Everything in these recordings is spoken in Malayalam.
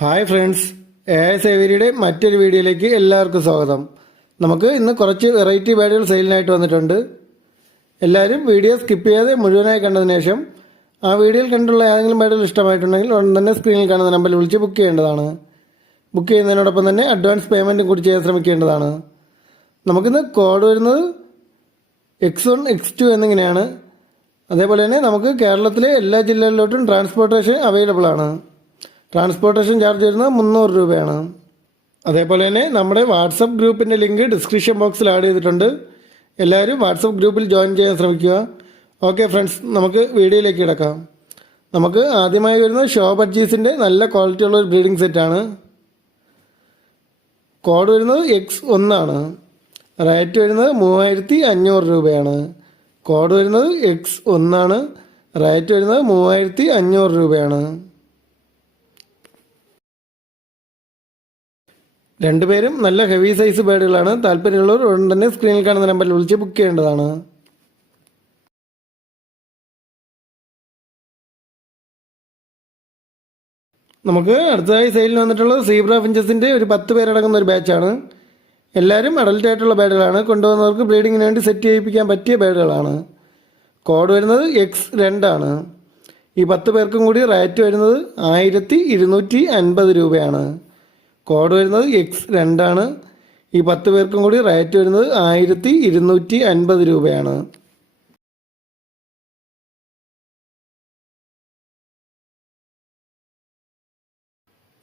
ഹായ് ഫ്രണ്ട്സ് എ എസ് എവരിയുടെ മറ്റൊരു വീഡിയോയിലേക്ക് എല്ലാവർക്കും സ്വാഗതം. നമുക്ക് ഇന്ന് കുറച്ച് വെറൈറ്റി ബാഡുകൾ സെയിലിനായിട്ട് വന്നിട്ടുണ്ട്. എല്ലാവരും വീഡിയോ സ്കിപ്പ് ചെയ്യാതെ മുഴുവനായി കണ്ടതിന് ശേഷം ആ വീഡിയോയിൽ കണ്ടുള്ള ഏതെങ്കിലും ബാഡുകൾ ഇഷ്ടമായിട്ടുണ്ടെങ്കിൽ ഉടൻ തന്നെ സ്ക്രീനിൽ കാണുന്ന നമ്പറിൽ വിളിച്ച് ബുക്ക് ചെയ്യേണ്ടതാണ്. ബുക്ക് ചെയ്യുന്നതിനോടൊപ്പം തന്നെ അഡ്വാൻസ് പേയ്മെന്റും കൂടി ചെയ്യാൻ ശ്രമിക്കേണ്ടതാണ്. നമുക്കിന്ന് കോഡ് വരുന്നത് എക്സ് വൺ എക്സ് ടു എന്നിങ്ങനെയാണ്. അതേപോലെ തന്നെ നമുക്ക് കേരളത്തിലെ എല്ലാ ജില്ലകളിലോട്ടും ട്രാൻസ്പോർട്ടേഷൻ അവൈലബിൾ ആണ്. ട്രാൻസ്പോർട്ടേഷൻ ചാർജ് വരുന്നത് മുന്നൂറ് രൂപയാണ്. അതേപോലെ തന്നെ നമ്മുടെ വാട്സപ്പ് ഗ്രൂപ്പിന്റെ ലിങ്ക് ഡിസ്ക്രിപ്ഷൻ ബോക്സിൽ ആഡ് ചെയ്തിട്ടുണ്ട്. എല്ലാവരും വാട്സപ്പ് ഗ്രൂപ്പിൽ ജോയിൻ ചെയ്യാൻ ശ്രമിക്കുക. ഓക്കെ ഫ്രണ്ട്സ് നമുക്ക് വീഡിയോയിലേക്ക് കിടക്കാം. നമുക്ക് ആദ്യമായി വരുന്നത് ഷോ ബഡ്ജീസിന്റെ നല്ല ക്വാളിറ്റിയുള്ള ഒരു ബ്രീഡിംഗ് സെറ്റാണ് കോഡ് വരുന്നത് എക്സ് ഒന്നാണ് റേറ്റ് വരുന്നത് മൂവായിരത്തി അഞ്ഞൂറ് രൂപയാണ്. കോഡ് വരുന്നത് എക്സ് ഒന്നാണ് റേറ്റ് വരുന്നത് മൂവായിരത്തി അഞ്ഞൂറ് രൂപയാണ്. രണ്ടുപേരും നല്ല ഹെവി സൈസ് ബേഡുകളാണ് താല്പര്യമുള്ളവർ ഉടൻ തന്നെ സ്ക്രീനിൽ കാണുന്ന നമ്പറിൽ വിളിച്ച് ബുക്ക് ചെയ്യേണ്ടതാണ്. നമുക്ക് അടുത്തതായി സെയിലിൽ വന്നിട്ടുള്ളത് സീബ്ര ഫിഞ്ചസിന്റെ ഒരു പത്ത് പേരടങ്ങുന്ന ഒരു ബാച്ചാണ് എല്ലാവരും അഡൽറ്റ് ആയിട്ടുള്ള ബേഡുകളാണ് കൊണ്ടുവന്നവർക്ക് ബ്രീഡിങ്ങിന് വേണ്ടി സെറ്റ് ചെയ്യിപ്പിക്കാൻ പറ്റിയ ബേഡുകളാണ് കോഡ് വരുന്നത് എക്സ് രണ്ടാണ്. ഈ പത്ത് പേർക്കും കൂടി റേറ്റ് വരുന്നത് ആയിരത്തി ഇരുന്നൂറ്റി അൻപത് രൂപയാണ്. കോഡ് വരുന്നത് എക്സ് രണ്ടാണ്. ഈ പത്ത് പേർക്കും കൂടി റേറ്റ് വരുന്നത് ആയിരത്തി ഇരുന്നൂറ്റി അൻപത് രൂപയാണ്.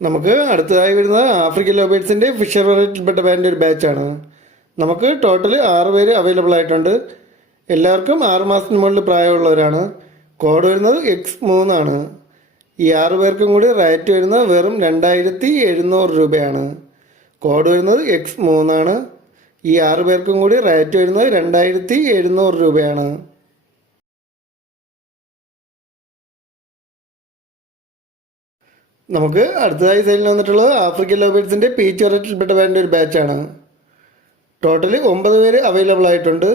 നമുക്ക് അടുത്തതായി വരുന്നത് ആഫ്രിക്കൻ ലോബേറ്റ്സിന്റെ ഫിഷർ വെറൈറ്റിൽപ്പെട്ട ബാൻഡ് ഒരു ബാച്ചാണ് നമുക്ക് ടോട്ടൽ ആറ് പേര് അവൈലബിൾ ആയിട്ടുണ്ട്. എല്ലാവർക്കും ആറ് മാസത്തിന് മുകളിൽ പ്രായമുള്ളവരാണ്. കോഡ് വരുന്നത് എക്സ് മൂന്നാണ്. ഈ ആറു പേർക്കും കൂടി റേറ്റ് വരുന്നത് വെറും രണ്ടായിരത്തി എഴുന്നൂറ് രൂപയാണ്. കോഡ് വരുന്നത് എക്സ് മൂന്നാണ്. ഈ ആറു പേർക്കും കൂടി റേറ്റ് വരുന്നത് രണ്ടായിരത്തി എഴുന്നൂറ് രൂപയാണ്. നമുക്ക് അടുത്തതായി സെയിൽ വന്നിട്ടുള്ളത് ആഫ്രിക്കൻ ലോബേഴ്സിന്റെ പീച്ച് വെറൈറ്റിൽപ്പെട്ട വേണ്ട ഒരു ബാച്ചാണ് ടോട്ടലി ഒമ്പത് പേര് അവൈലബിൾ ആയിട്ടുണ്ട്.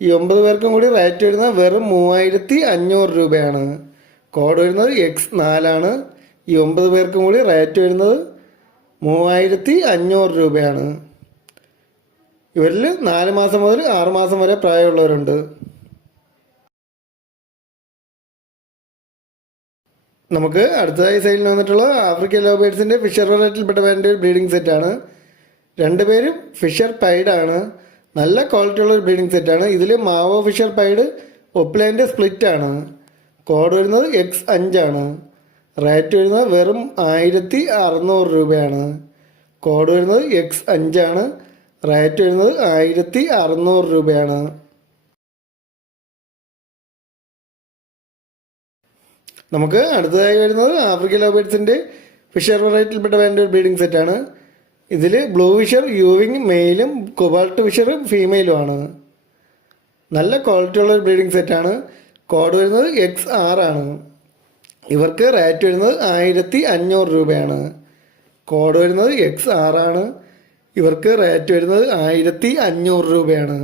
ഈ ഒമ്പത് പേർക്കും കൂടി റേറ്റ് വരുന്നത് വെറും മൂവായിരത്തി അഞ്ഞൂറ് രൂപയാണ്. കോഡ് വരുന്നത് എക്സ് നാലാണ്. ഈ ഒമ്പത് പേർക്കും കൂടി റേറ്റ് വരുന്നത് മൂവായിരത്തി അഞ്ഞൂറ് രൂപയാണ്. ഇവരിൽ നാല് മാസം മുതൽ ആറ് മാസം വരെ പ്രായമുള്ളവരുണ്ട്. നമുക്ക് അടുത്തതായി സൈഡിൽ വന്നിട്ടുള്ള ആഫ്രിക്കൻ ലോബേഡ്സിന്റെ ഫിഷർ വെറൈറ്റിൽപ്പെട്ട വേണ്ട ഒരു ബ്രീഡിംഗ് സെറ്റാണ് രണ്ടുപേരും ഫിഷർ പൈഡാണ് നല്ല ക്വാളിറ്റി ഉള്ള ഒരു ബ്രീഡിംഗ് സെറ്റാണ് ഇതിൽ മാവോ ഫിഷർ പൈഡ് ഒപ്ലൈന്റെ സ്പ്ലിറ്റാണ് കോഡ് വരുന്നത് എക്സ് അഞ്ചാണ്. റേറ്റ് വരുന്നത് വെറും ആയിരത്തി അറുന്നൂറ് രൂപയാണ്. കോഡ് വരുന്നത് എക്സ് അഞ്ചാണ്. റേറ്റ് വരുന്നത് ആയിരത്തി അറുന്നൂറ് രൂപയാണ്. നമുക്ക് അടുത്തതായി വരുന്നത് ആഫ്രിക്കൻ ലോബേഡ്സിന്റെ ഫിഷർ വെറൈറ്റിയിൽപ്പെട്ട വേണ്ട ഒരു ബ്രീഡിംഗ് സെറ്റാണ് ഇതിൽ ബ്ലൂ ഫിഷർ യൂവിങ് മെയിലും കൊബാൾട്ട് ഫിഷറും ഫീമെയിലുമാണ്. നല്ല ക്വാളിറ്റി ഉള്ള ഒരു ബ്രീഡിംഗ് സെറ്റാണ് കോഡ് വരുന്നത് എക്സ് ആറാണ് ഇവർക്ക് റേറ്റ് വരുന്നത് ആയിരത്തി അഞ്ഞൂറ് രൂപയാണ്. കോഡ് വരുന്നത് എക്സ് ആറാണ് ഇവർക്ക് റേറ്റ് വരുന്നത് ആയിരത്തി അഞ്ഞൂറ് രൂപയാണ്.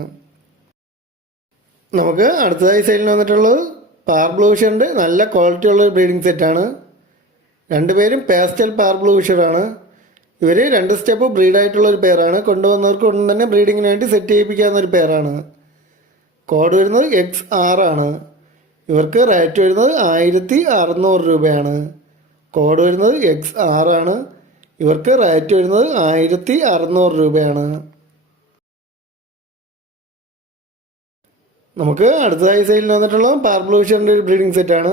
നമുക്ക് അടുത്തതായി സെയിലിന് വന്നിട്ടുള്ളത് പാർബ്ലൂഷറിന്റെ നല്ല ക്വാളിറ്റി ഉള്ള ഒരു ബ്രീഡിംഗ് സെറ്റാണ് രണ്ടുപേരും പേസ്റ്റൽ പാർബ്ലൂഷറാണ് ഇവർ രണ്ട് സ്റ്റെപ്പ് ബ്രീഡായിട്ടുള്ള ഒരു പേരാണ് കൊണ്ടുവന്നവർക്ക് ഉടൻ തന്നെ ബ്രീഡിങ്ങിന് വേണ്ടി സെറ്റ് ചെയ്യിപ്പിക്കാവുന്ന ഒരു പേരാണ് കോഡ് വരുന്നത് എക്സ് ആറാണ് ഇവർക്ക് റേറ്റ് വരുന്നത് ആയിരത്തി അറുന്നൂറ് രൂപയാണ്. കോഡ് വരുന്നത് എക്സ് ആറാണ് ഇവർക്ക് റേറ്റ് വരുന്നത് ആയിരത്തി അറുന്നൂറ് രൂപയാണ്. നമുക്ക് അടുത്തതായി സെയിലിന് വന്നിട്ടുള്ള പാർബ്ലൂഷറിന്റെ ഒരു ബ്രീഡിംഗ് സെറ്റാണ്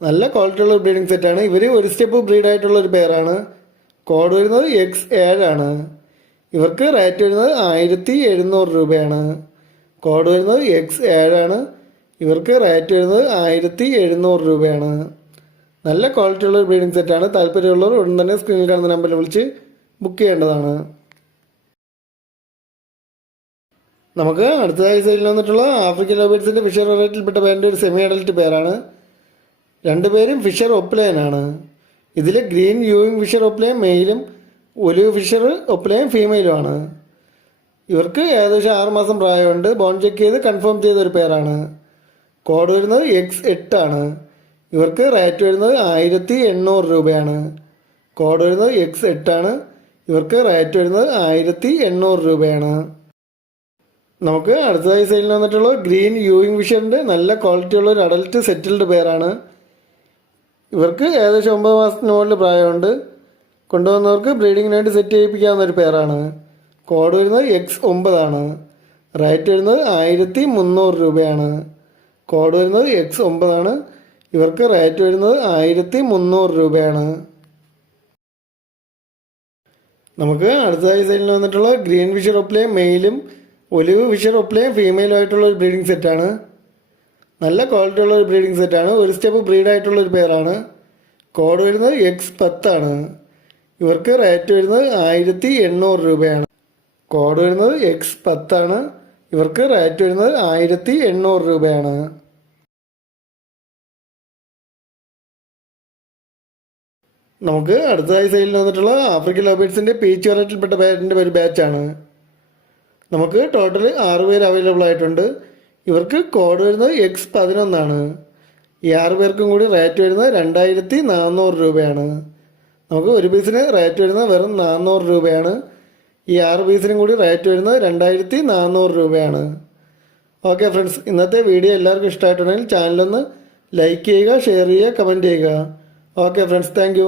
നല്ല ക്വാളിറ്റി ഉള്ള ബ്രീഡിംഗ് സെറ്റാണ് ഇവർ ഒരു സ്റ്റെപ്പ് ബ്രീഡ് ആയിട്ടുള്ള ഒരു പേരാണ് കോഡ് വരുന്നത് എക്സ് ഏഴാണ് ഇവർക്ക് റേറ്റ് വരുന്നത് ആയിരത്തി എഴുന്നൂറ് രൂപയാണ്. കോഡ് വരുന്നത് എക്സ് ഏഴാണ് ഇവർക്ക് റേറ്റ് വരുന്നത് ആയിരത്തി എഴുന്നൂറ് രൂപയാണ്. നല്ല ക്വാളിറ്റി ഉള്ള ബ്രീഡിംഗ് സെറ്റാണ് താല്പര്യമുള്ളവർ ഉടൻ തന്നെ സ്ക്രീനിൽ കാണുന്ന നമ്പറിൽ വിളിച്ച് ബുക്ക് ചെയ്യേണ്ടതാണ്. നമുക്ക് അടുത്തതായി സൈഡിൽ വന്നിട്ടുള്ള ആഫ്രിക്കൻ ലോബേറ്റ്സിന്റെ ഫിഷർ വെറൈറ്റിൽപ്പെട്ട പേരിന്റെ ഒരു സെമി അഡൽറ്റ് പേരാണ് രണ്ടുപേരും ഫിഷർ ഒപ്ലൈനാണ് ഇതിൽ ഗ്രീൻ യൂയിങ് ഫിഷർ ഒപ്ലൈൻ മെയിലും ഒലിവ് ഫിഷർ ഒപ്ലൈൻ ഫീമെയിലുമാണ് ഇവർക്ക് ഏകദേശം ആറുമാസം പ്രായമുണ്ട്. ബോൺ ചെക്ക് ചെയ്ത് കൺഫേം ചെയ്ത ഒരു പേരാണ് കോഡ് വരുന്നത് എക്സ് എട്ടാണ് ഇവർക്ക് റേറ്റ് വരുന്നത് ആയിരത്തി എണ്ണൂറ് രൂപയാണ്. കോഡ് വരുന്നത് എക്സ് എട്ടാണ് ഇവർക്ക് റേറ്റ് വരുന്നത് ആയിരത്തി എണ്ണൂറ് രൂപയാണ്. നമുക്ക് അടുത്തതായി സെയിലിൽ വന്നിട്ടുള്ള ഗ്രീൻ യൂയിങ് വിഷന്റെ നല്ല ക്വാളിറ്റി ഉള്ള ഒരു അഡൽട്ട് സെറ്റിൽഡ് പേരാണ് ഇവർക്ക് ഏകദേശം ഒമ്പത് മാസത്തിന് മുകളിൽ പ്രായമുണ്ട്. കൊണ്ടുവന്നവർക്ക് ബ്രീഡിങ്ങിനായിട്ട് സെറ്റ് ചെയ്യിപ്പിക്കാവുന്ന ഒരു പേരാണ് കോഡ് വരുന്നത് എക്സ് ഒമ്പതാണ് റേറ്റ് വരുന്നത് ആയിരത്തി മുന്നൂറ് രൂപയാണ്. കോഡ് വരുന്നത് എക്സ് ഒമ്പതാണ്. ഇവർക്ക് റേറ്റ് വരുന്നത് ആയിരത്തി മുന്നൂറ് രൂപയാണ്. നമുക്ക് അടുത്തതായി സൈഡിൽ വന്നിട്ടുള്ള ഗ്രീൻ ഫിഷർ ഒപ്ലയും മെയിലും ഒലിവ് ഫിഷർ ഒപ്ലയും ഫീമെയിലും ആയിട്ടുള്ള ഒരു ബ്രീഡിംഗ് സെറ്റാണ് നല്ല ക്വാളിറ്റി ഉള്ള ഒരു ബ്രീഡിംഗ് സെറ്റാണ് ഒരു സ്റ്റെപ്പ് ബ്രീഡ് ആയിട്ടുള്ള ഒരു പേരാണ് കോഡ് വരുന്നത് എക്സ് പത്താണ്. ഇവർക്ക് റേറ്റ് വരുന്നത് ആയിരത്തി എണ്ണൂറ് രൂപയാണ്. കോഡ് വരുന്നത് എക്സ് പത്താണ്. ഇവർക്ക് റേറ്റ് വരുന്നത് ആയിരത്തി എണ്ണൂറ് രൂപയാണ്. നമുക്ക് അടുത്തതായി സെയിലിൽ വന്നിട്ടുള്ള ആഫ്രിക്കൻ ലോബേറ്റ്സിന്റെ പീച്ച് വെറൈറ്റിൽപ്പെട്ട ബാറ്റിന്റെ ഒരു ബാച്ചാണ് നമുക്ക് ടോട്ടൽ ആറ് പേര് അവൈലബിൾ ആയിട്ടുണ്ട്. ഇവർക്ക് കോഡ് വരുന്നത് എക്സ് പതിനൊന്നാണ് ഈ ആറ് പേർക്കും കൂടി റേറ്റ് വരുന്നത് രണ്ടായിരത്തി നാനൂറ് രൂപയാണ്. നമുക്ക് ഒരു പീസിന് റേറ്റ് വരുന്നത് വെറും നാനൂറ് രൂപയാണ്. ഈ ആറ് പീസിനും കൂടി റേറ്റ് വരുന്നത് രണ്ടായിരത്തി നാനൂറ് രൂപയാണ്. ഓക്കെ ഫ്രണ്ട്സ് ഇന്നത്തെ വീഡിയോ എല്ലാവർക്കും ഇഷ്ടമായിട്ടുണ്ടെങ്കിൽ ചാനലൊന്ന് ലൈക്ക് ചെയ്യുക ഷെയർ ചെയ്യുക കമന്റ് ചെയ്യുക. Okay friends thank